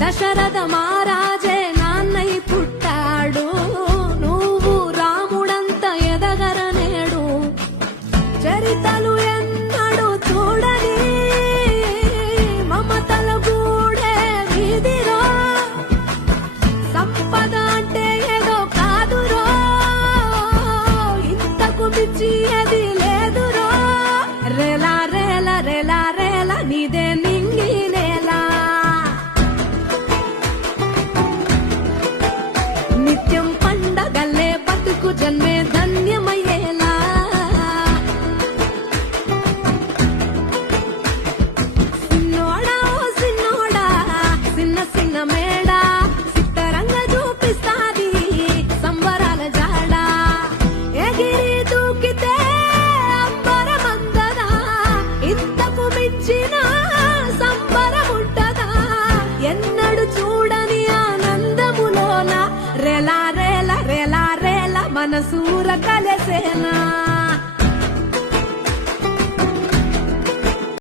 దశరథ మహారాజే నాన్నై పుట్టాడు, నువ్వు రాముడంత ఎదగరనేడు. చరితలు ఎన్నడు చూడని మమతల గూడే వీధిరో, సంపద అంటే ఏదో కాదురో, ఇంతకు మించి అది లేదురో. రేలా రేలా రేలా రేలా నీదే నింగి నేలా, నిత్యం పండగల్లే బతుకు జన్మే ధన్యమయ్యేలా. సిన్నోడా ఓ సిన్నోడా సిన్న సిన్న మేడా, సిత్తరంగా చూపిస్తాది సంబరాల జాడా. ఎగిరి దూకితే అంబరమందదా, ఇంతకు మించిన సంబరముంటదా. ఎన్నడు చూడని ఆనందములోన రేలా రేలా రేలా రేలా మనసూర కలసేనా.